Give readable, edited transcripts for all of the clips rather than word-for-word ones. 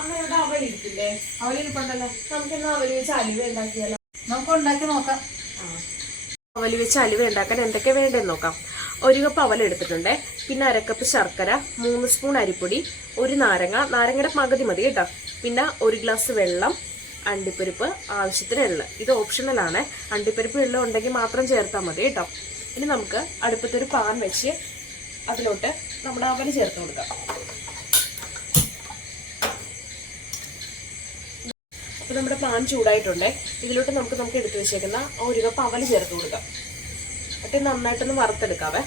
അമ്മയുടെ അവലിരിക്കില്ലേ? അവലിരിപ്പുണ്ടല്ലോ. നമുക്കെന്നാ അവല് വെച്ച് അലുവ ഉണ്ടാക്കിയാലോ? നമുക്ക് ഉണ്ടാക്കി നോക്കാം. അവല് വെച്ച് അലുവ ഉണ്ടാക്കാൻ എന്തൊക്കെ വേണ്ടെന്ന് നോക്കാം. 1 കപ്പ് അവൽ എടുത്തിട്ടുണ്ട്. പിന്നെ 1/2 കപ്പ് ശർക്കര, 3 സ്പൂൺ അരിപ്പൊടി, 1 നാരങ്ങ, നാരങ്ങയുടെ പകുതി മതി കേട്ടോ. പിന്നെ 1 ഗ്ലാസ് വെള്ളം, അണ്ടിപ്പരിപ്പ്, ആവശ്യത്തിന് എള്ള്. ഇത് ഓപ്ഷണൽ ആണ്. അണ്ടിപ്പരിപ്പ് എള്ള് ഉണ്ടെങ്കിൽ മാത്രം ചേർത്താൽ മതി കേട്ടോ. ഇനി നമുക്ക് അടുപ്പത്തൊരു പാൻ വെച്ച് അതിലോട്ട് നമ്മുടെ അവല് ചേർത്ത് കൊടുക്കാം. അപ്പോൾ നമ്മുടെ പാൻ ചൂടായിട്ടുണ്ട്. ഇതിലോട്ട് നമുക്ക് എടുത്തു വെച്ചേക്കുന്ന 1 കപ്പ് അവല് ചേർത്ത് കൊടുക്കാം. എന്നിട്ട് നന്നായിട്ടൊന്ന് വറുത്തെടുക്കാവേ.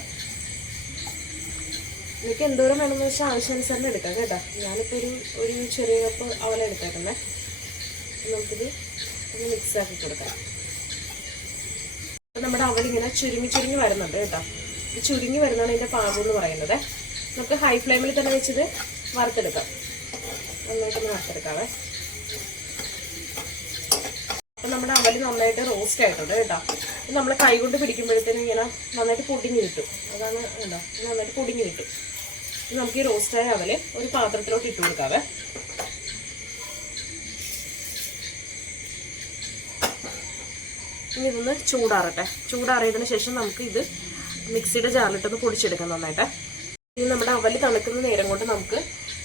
എനിക്ക് എന്തോരം വേണമെന്ന് വെച്ചാൽ ആവശ്യാനുസരണം എടുക്കാം കേട്ടോ. ഞാനിപ്പോൾ ഒരു ചെറിയ കപ്പ് അവല എടുത്തേക്കുന്നേ. നമുക്കിത് ഒന്ന് മിക്സ് ആക്കി കൊടുക്കാം. അപ്പം നമ്മുടെ അവലിങ്ങനെ ചുരുങ്ങി വരുന്നുണ്ട് കേട്ടോ. ഇത് ചുരുങ്ങി വരുന്നതാണ് ഇതിൻ്റെ പാകം എന്ന് പറയുന്നത്. നമുക്ക് ഹൈ ഫ്ലെയിമിൽ തന്നെ വെച്ചിത് വറുത്തെടുക്കാം. നന്നായിട്ടൊന്ന് വറുത്തെടുക്കാവേ. അപ്പം നമ്മുടെ അവല് നന്നായിട്ട് റോസ്റ്റ് ആയിട്ടുണ്ട് കേട്ടോ. നമ്മൾ കൈ കൊണ്ട് പിടിക്കുമ്പോഴത്തേനും ഇങ്ങനെ നന്നായിട്ട് പൊടിഞ്ഞ് കിട്ടും. അതാണ് എന്താ നന്നായിട്ട് പൊടിഞ്ഞ് കിട്ടും. നമുക്ക് ഈ റോസ്റ്റായ അവല് ഒരു പാത്രത്തിലോട്ട് ഇട്ട് കൊടുക്കാവേ. ഇനി ഇതൊന്ന് ചൂടാറട്ടെ. ചൂടാറിയതിന് ശേഷം നമുക്ക് ഇത് മിക്സിയുടെ ജാറിലിട്ടൊന്ന് പൊടിച്ചെടുക്കാം നന്നായിട്ട്. ഇനി നമ്മുടെ അവല് തണുക്കുന്ന നേരം കൊണ്ട് നമുക്ക്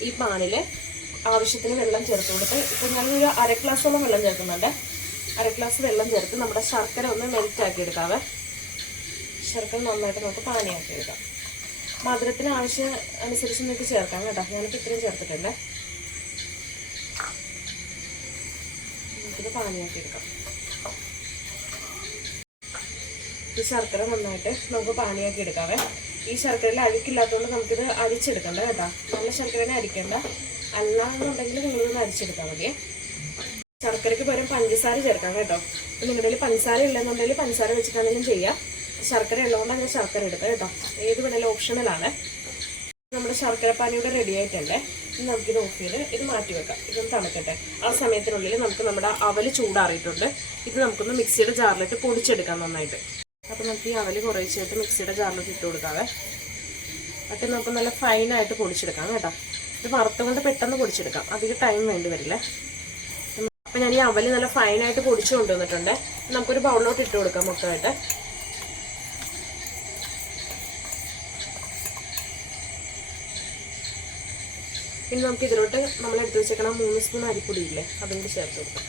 ഈ പാനിൽ ആവശ്യത്തിന് വെള്ളം ചേർത്ത് കൊടുത്ത്, ഇപ്പം ഞാനൊരു 1/2 ഗ്ലാസോളം വെള്ളം ചേർക്കുന്നുണ്ട്. 1/2 ഗ്ലാസ് വെള്ളം ചേർത്ത് നമ്മുടെ ശർക്കര ഒന്ന് മെൽറ്റ് ആക്കി എടുക്കാവേ. ശർക്കര നന്നായിട്ട് നമുക്ക് പാനിയാക്കി എടുക്കാം. മധുരത്തിന് ആവശ്യം അനുസരിച്ച് നിങ്ങൾക്ക് ചേർക്കാം കേട്ടോ. ഞാനിപ്പോൾ ഇത്രയും ചേർത്തിട്ടുണ്ട്. നമുക്കിത് പാനിയാക്കി എടുക്കാം. ഈ ശർക്കര നന്നായിട്ട് നമുക്ക് പാനിയാക്കി എടുക്കാവേ. ഈ ശർക്കരയിൽ അഴുക്കില്ലാത്തതുകൊണ്ട് നമുക്കിത് അരിച്ചെടുക്കണ്ട കേട്ടോ. നല്ല ശർക്കരനെ അരിക്കേണ്ട. അല്ലാന്നുണ്ടെങ്കിൽ നിങ്ങളിതൊന്ന് അരിച്ചെടുത്താൽ മതിയേ. ശർക്കരയ്ക്ക് പകരം പഞ്ചസാര ചേർക്കാം കേട്ടോ. അപ്പം നിങ്ങളുടെ കയ്യിൽ പഞ്ചസാര ഇല്ലെന്നുണ്ടെങ്കിൽ പഞ്ചസാര വെച്ചിട്ടാണെങ്കിലും ചെയ്യാം. ശർക്കര ഉള്ളതുകൊണ്ടാണ് ഞാൻ ശർക്കര എടുത്തത് കേട്ടോ. ഏത് വേണേലും ഓപ്ഷണലാണ്. നമ്മുടെ ശർക്കര പാനിയുടെ റെഡി ആയിട്ടുണ്ട്. ഇനി നമുക്കിത് ഓഫ് ചെയ്ത് ഇത് മാറ്റി വെക്കാം. ഇതൊന്ന് തണുക്കട്ടെ. ആ സമയത്തിനുള്ളിൽ നമുക്ക് നമ്മുടെ അവല് ചൂടാറിയിട്ടുണ്ട്. ഇത് നമുക്കൊന്ന് മിക്സിയുടെ ജാറിലിട്ട് പൊടിച്ചെടുക്കാം നന്നായിട്ട്. അപ്പം നമുക്ക് ഈ അവല് കുറേശ്ശായിട്ട് മിക്സിയുടെ ജാറിലിട്ട് ഇട്ട് കൊടുക്കാവേ. എന്നിട്ട് നമുക്ക് നല്ല ഫൈനായിട്ട് പൊടിച്ചെടുക്കാം കേട്ടോ. ഇത് വറുത്തുകൊണ്ട് പെട്ടെന്ന് പൊടിച്ചെടുക്കാം. അധികം ടൈം വേണ്ടി വരില്ലേ. അപ്പം ഞാൻ ഈ അവല് നല്ല ഫൈനായിട്ട് പൊടിച്ചു കൊണ്ടുവന്നിട്ടുണ്ട്. നമുക്കൊരു ബൗളിലോട്ട് ഇട്ട് കൊടുക്കാം മൊത്തമായിട്ട്. പിന്നെ നമുക്ക് ഇതിലോട്ട് നമ്മൾ എടുത്ത് വെച്ചേക്കണം 3 സ്പൂൺ അരിപ്പൊടി ഇല്ലേ, അതും കൂടി ചേർത്ത് കൊടുക്കാം.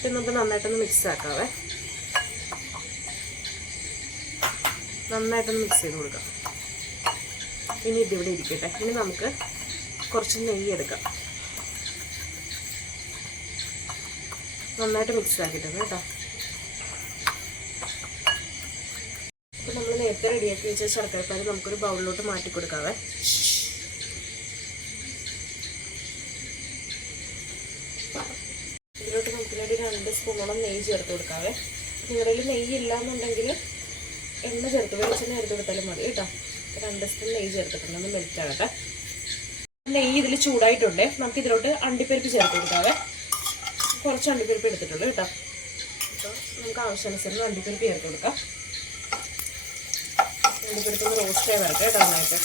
പിന്നെ നമുക്ക് നന്നായിട്ടൊന്ന് മിക്സ് ആക്കാവേ. നന്നായിട്ടൊന്ന് മിക്സ് ചെയ്ത് കൊടുക്കാം. ഇനി ഇതിവിടെ ഇരിക്കട്ടെ. ഇനി നമുക്ക് കുറച്ച് നെയ്യ് എടുക്കാം. നന്നായിട്ട് മിക്സ് ആക്കിയിട്ടുണ്ട് കേട്ടോ. അപ്പം നമ്മൾ നേരത്തെ റെഡിയാക്കി വെച്ച ശർക്കരപ്പാനി നമുക്കൊരു ബൗളിലോട്ട് മാറ്റി കൊടുക്കാവേ. ഇതിലോട്ട് നമുക്കിനൊരു 2 സ്പൂണോളം നെയ്യ് ചേർത്ത് കൊടുക്കാവേ. നിങ്ങളുടെ കയ്യിൽ നെയ്യ് ഇല്ലാന്നുണ്ടെങ്കിൽ എണ്ണ ചേർത്ത് വെളിച്ചെണ്ണ ചേർത്ത് കൊടുത്താലും മതി കേട്ടോ. 2 സ്പൂൺ നെയ്യ് ചേർത്തിട്ടുണ്ട്. ഒന്ന് മെൽറ്റ് ആകട്ടെ. നെയ്യ് ഇതിൽ ചൂടായിട്ടുണ്ട്. നമുക്ക് ഇതിലോട്ട് അണ്ടിപ്പരിപ്പ് ചേർത്ത് കൊടുക്കാവേ. കുറച്ച് അണ്ടിപ്പരിപ്പ് എടുത്തിട്ടുള്ളൂ കേട്ടോ. അപ്പോൾ നമുക്ക് ആവശ്യാനുസരണം അണ്ടിപ്പരിപ്പ് ചേർത്ത് കൊടുക്കാം. അണ്ടിപ്പരിപ്പ് ഒന്ന് റോസ്റ്റായി വരട്ടെ കേട്ടോ നന്നായിട്ട്.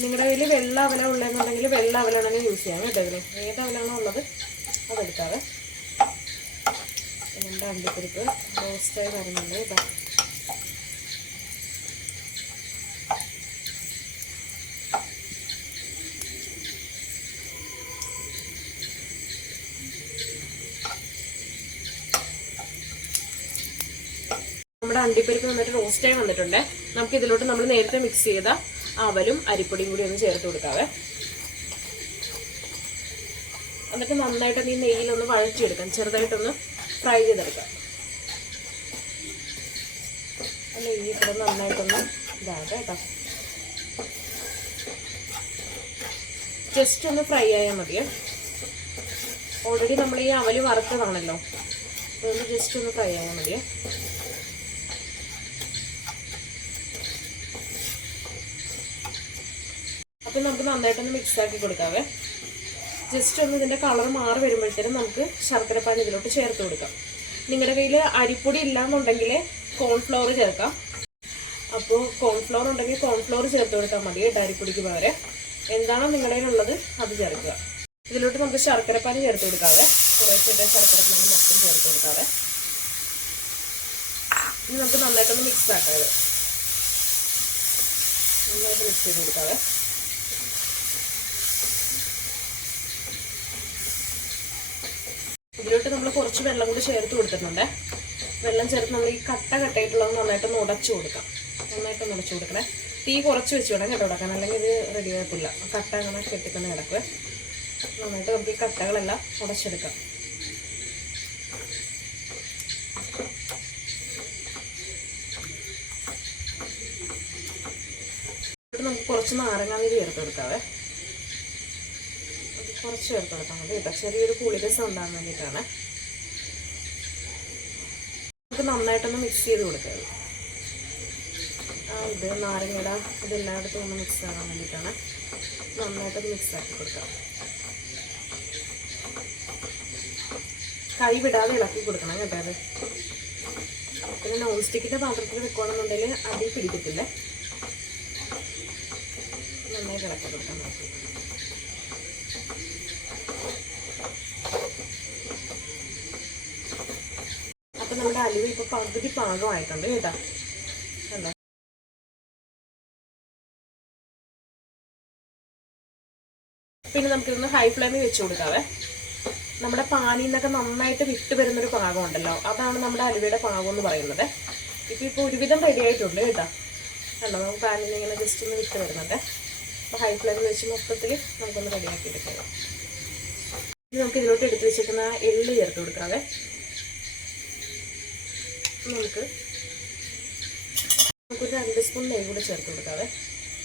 നിങ്ങളുടെ കയ്യിൽ വെള്ള അവല ഉള്ളതെന്നുണ്ടെങ്കിൽ വെള്ള അവലാണെങ്കിൽ യൂസ് ചെയ്യാം കേട്ടോ. ഇതിന് ഏത് അവലാണോ ഉള്ളത് അതെടുക്കാവേ. നമ്മുടെ അണ്ടിപ്പരിപ്പ് റോസ്റ്റായി വരുന്നുണ്ട് കേട്ടോ. നമ്മുടെ അണ്ടിപ്പരിപ്പ് നന്നായിട്ട് റോസ്റ്റായി വന്നിട്ടുണ്ട്. നമുക്ക് ഇതിലോട്ട് നമ്മൾ നേരത്തെ മിക്സ് ചെയ്ത അവലും അരിപ്പൊടിയും കൂടി ഒന്ന് ചേർത്ത് കൊടുക്കാവേ. എന്നിട്ട് നന്നായിട്ട് ഈ നെയ്യിലൊന്ന് വഴറ്റിയെടുക്കാം. ചെറുതായിട്ടൊന്ന് ഫ്രൈ ചെയ്തെടുക്കാം. നെയ്യ് ഇവിടെ നന്നായിട്ടൊന്ന് ഇതാകട്ടെ കേട്ടോ. ജസ്റ്റ് ഒന്ന് ഫ്രൈ ആയാൽ മതിയേ. ഓൾറെഡി നമ്മൾ ഈ അവല് വറുത്തതാണല്ലോ. അതൊന്ന് ജസ്റ്റ് ഒന്ന് ഫ്രൈ ആയാൽ മതിയേ. അപ്പം നമുക്ക് നന്നായിട്ടൊന്ന് മിക്സ് ആക്കി കൊടുക്കാവേ. ജസ്റ്റ് ഒന്ന് ഇതിൻ്റെ കളർ മാറി വരുമ്പോഴത്തേനും നമുക്ക് ശർക്കരപ്പാനി ഇതിലോട്ട് ചേർത്ത് കൊടുക്കാം. നിങ്ങളുടെ കയ്യിൽ അരിപ്പൊടി ഇല്ലാന്നുണ്ടെങ്കിൽ കോൺഫ്ലവർ ചേർക്കാം. അപ്പോൾ കോൺഫ്ലവർ ഉണ്ടെങ്കിൽ കോൺഫ്ലവർ ചേർത്ത് കൊടുത്താൽ മതി കേട്ടോ, അരിപ്പൊടിക്ക് പകരം. എന്താണോ നിങ്ങളുടെ കയ്യിലുള്ളത് അത് ചേർക്കുക. ഇതിലോട്ട് നമുക്ക് ശർക്കരപ്പാനി ചേർത്ത് കൊടുക്കാവേ. കുറേശ്ശെ ശർക്കരപ്പാനി മൊത്തം ചേർത്ത് കൊടുക്കാവേ. ഇനി നമുക്ക് നന്നായിട്ടൊന്ന് മിക്സ് ആക്കാം. ഇത് നന്നായിട്ട് മിക്സ് ചെയ്ത് കൊടുക്കാവേ. ഇതിലോട്ട് നമ്മൾ കുറച്ച് വെള്ളം കൂടി ചേർത്ത് കൊടുത്തിട്ടുണ്ട്. വെള്ളം ചേർത്ത് നമ്മൾ ഈ കട്ടയായിട്ടുള്ളത് നന്നായിട്ടൊന്ന് ഉടച്ചു കൊടുക്കാം. നന്നായിട്ടൊന്ന് ഉടച്ചു കൊടുക്കണേ. തീ കുറച്ച് വെച്ച് വേണം കേട്ടോ ഉടക്കാൻ, അല്ലെങ്കിൽ ഇത് റെഡി ആകത്തില്ല. കട്ട അങ്ങനെ കെട്ടിത്തന്നെ കിടക്കുക. നന്നായിട്ട് നമുക്ക് ഈ കട്ടകളെല്ലാം ഉടച്ചെടുക്കാം. നമുക്ക് കുറച്ച് നാരങ്ങാനീര് ചേർത്ത് കൊടുക്കാവേ. കുറച്ച് ചേർത്ത് കൊടുത്താൽ മതി കേട്ടോ, ചെറിയൊരു പുളിരസം ഉണ്ടാകാൻ വേണ്ടിയിട്ടാണ്. നമുക്ക് നന്നായിട്ടൊന്ന് മിക്സ് ചെയ്ത് കൊടുക്കുക. ഇത് നാരങ്ങയുടെ ഇതെല്ലായിടത്തും ഒന്ന് മിക്സ് ആകാൻ വേണ്ടിയിട്ടാണ്. നന്നായിട്ടൊന്ന് മിക്സ് ആക്കി കൊടുക്കാം. കൈ വിടാതെ ഇളക്കി കൊടുക്കണം കേട്ടോ. അത് പിന്നെ നോൺ സ്റ്റിക്കിൻ്റെ പാത്രത്തിൽ വെക്കുകയാണെന്നുണ്ടെങ്കിൽ അടി പിടിക്കത്തില്ല. നന്നായിട്ട് ഇളക്കി കൊടുക്കാൻ നോക്കി. അപ്പം നമ്മുടെ അലുവ ഇപ്പോൾ പകുതി പാകമായിട്ടുണ്ട് കേട്ടോ. കണ്ടോ? പിന്നെ നമുക്കിതൊന്ന് ഹൈ ഫ്ലെയിമിൽ വെച്ച് കൊടുക്കാവേ. നമ്മുടെ പാനിൽ നിന്നൊക്കെ നന്നായിട്ട് വിട്ട് വരുന്നൊരു പാകമുണ്ടല്ലോ, അതാണ് നമ്മുടെ അലുവയുടെ പാകം എന്ന് പറയുന്നത്. ഇപ്പോൾ ഒരുവിധം റെഡി ആയിട്ടുണ്ട് കേട്ടോ. കണ്ടോ, നമുക്ക് പാനിൽ നിന്ന് ഇങ്ങനെ ജസ്റ്റ് ഒന്ന് വിട്ട് വരുന്നുണ്ട്. അപ്പോൾ ഹൈ ഫ്ലെയിമിൽ വെച്ച് മൊത്തത്തിൽ നമുക്കൊന്ന് റെഡിയാക്കി എടുക്കാം. ഇനി നമുക്ക് ഇതിലോട്ട് എടുത്ത് വെച്ചിരിക്കുന്ന എള്ള് ചേർത്ത് കൊടുക്കാവേ. നമുക്കൊരു 2 സ്പൂൺ നെയ്യ് കൂടെ ചേർത്ത് കൊടുക്കാവേ.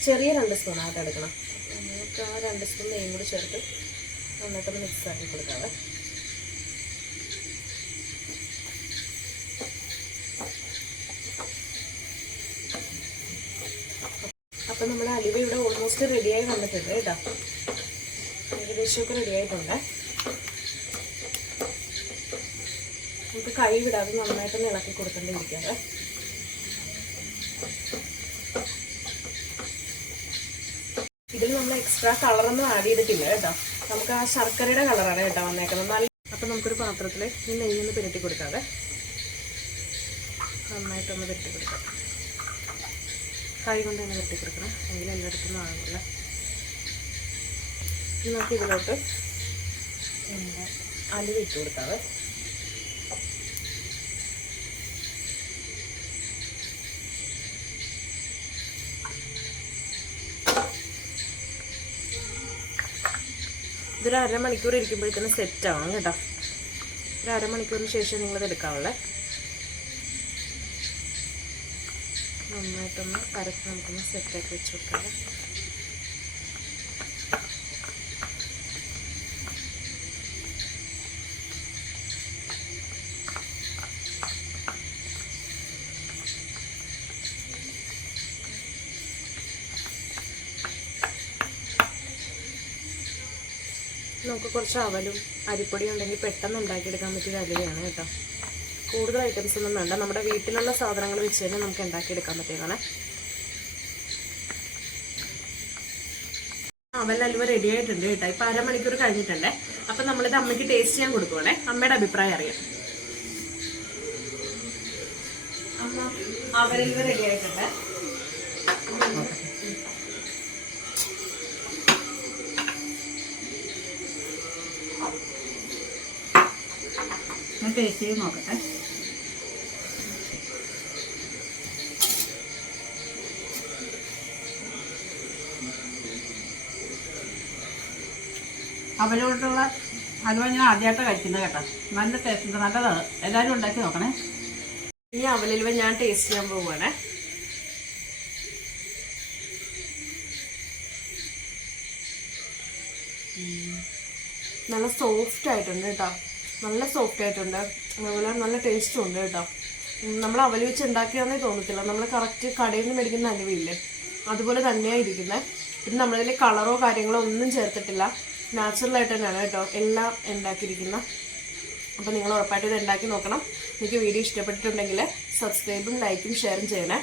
ചെറിയ 2 സ്പൂണായിട്ട് എടുക്കണം. നമുക്ക് ആ 2 സ്പൂൺ നെയ്യും കൂടി ചേർത്ത് നന്നായിട്ടൊന്ന് മിക്സ് ആക്കി കൊടുക്കാവേ. അപ്പം നമ്മുടെ അലുവ ഇവിടെ ഓൾമോസ്റ്റ് റെഡിയായി വന്നിട്ടുണ്ട് കേട്ടോ. ഏകദേശമൊക്കെ റെഡി ആയിട്ടുണ്ട്. നമുക്ക് കൈ വിടാതെ നന്നായിട്ടൊന്ന് ഇളക്കി കൊടുക്കേണ്ടിയിരിക്കാവേ. ഇതിൽ നമ്മൾ എക്സ്ട്രാ കളറൊന്നും ആഡ് ചെയ്തിട്ടില്ല കേട്ടോ. നമുക്ക് ആ ശർക്കരയുടെ കളറാണ് കേട്ടോ വന്നേക്കുന്നത്. നല്ല അപ്പം നമുക്കൊരു പാത്രത്തിൽ ഈ നെയ്യൊന്ന് പുരട്ടി കൊടുക്കാതെ നന്നായിട്ടൊന്ന് പുരട്ടി കൊടുക്കാം. കൈ കൊണ്ട് തന്നെ പുരട്ടി കൊടുക്കണം, എങ്കിലും എല്ലായിടത്തും ആകില്ല. ഇനി നമുക്ക് ഇതിലോട്ട് അലുവ ഇട്ട് കൊടുക്കാതെ. ഇതൊരു അരമണിക്കൂർ ഇരിക്കുമ്പോഴത്തേന് സെറ്റ് ആവണം കേട്ടോ. ഒരു അരമണിക്കൂറിന് ശേഷം നിങ്ങളത് എടുക്കാവുള്ളേ. നന്നായിട്ടൊന്ന് അരക്ക് നമുക്കൊന്ന് സെറ്റാക്കി വെച്ച് കൊടുക്കാം. നമുക്ക് കുറച്ച് അവലും അരിപ്പൊടി ഉണ്ടെങ്കിൽ പെട്ടെന്ന് ഉണ്ടാക്കിയെടുക്കാൻ പറ്റിയ അലുവയാണ് കേട്ടോ. കൂടുതൽ ഐറ്റംസ് ഒന്നും വേണ്ട, നമ്മുടെ വീട്ടിലുള്ള സാധനങ്ങൾ വെച്ച് തന്നെ നമുക്ക് ഉണ്ടാക്കിയെടുക്കാൻ പറ്റിയതാണ്. അവൽ അലുവ റെഡി ആയിട്ടുണ്ട് കേട്ടോ. ഇപ്പം അരമണിക്കൂർ കഴിഞ്ഞിട്ടുണ്ടേ. അപ്പം നമ്മളിത് അമ്മയ്ക്ക് ടേസ്റ്റ് ചെയ്യാൻ കൊടുക്കുവാണേ. അമ്മയുടെ അഭിപ്രായം അറിയാം. അമ്മ, അവലലുവ റെഡി ആയിട്ടുണ്ട്. ടേസ്റ്റ് ചെയ്ത് നോക്കട്ടെ. അവലോട്ടുള്ള ഹലുവ ഞാൻ ആദ്യമായിട്ട് കഴിക്കുന്നത് കേട്ടോ. നല്ല ടേസ്റ്റ് ഉണ്ട്, നല്ലതാണ്. എല്ലാവരും ഉണ്ടാക്കി നോക്കണേ. ഇനി അവലലുവ ഞാൻ ടേസ്റ്റ് ചെയ്യാൻ പോവുകയാണേ. നല്ല സോഫ്റ്റ് ആയിട്ടുണ്ട് കേട്ടോ. നല്ല സോഫ്റ്റ് ആയിട്ടുണ്ട്. അതുപോലെ നല്ല ടേസ്റ്റും ഉണ്ട് കേട്ടോ. നമ്മൾ അവല് വെച്ച് ഉണ്ടാക്കിയാന്നേ തോന്നത്തില്ല. നമ്മൾ കറക്റ്റ് കടയിൽ നിന്ന് മേടിക്കുന്ന അലുവയില്ലേ, അതുപോലെ തന്നെയാണ് ഇരിക്കുന്നത്. പിന്നെ നമ്മളിതിൽ കളറോ കാര്യങ്ങളോ ഒന്നും ചേർത്തിട്ടില്ല. നാച്ചുറലായിട്ട് തന്നെയാണ് കേട്ടോ എല്ലാം ഉണ്ടാക്കിയിരിക്കുന്നത്. അപ്പോൾ നിങ്ങൾ ഉറപ്പായിട്ട് ഇത് ഉണ്ടാക്കി നോക്കണം. നിങ്ങൾക്ക് വീഡിയോ ഇഷ്ടപ്പെട്ടിട്ടുണ്ടെങ്കിൽ സബ്സ്ക്രൈബും ലൈക്കും ഷെയറും ചെയ്യണേ.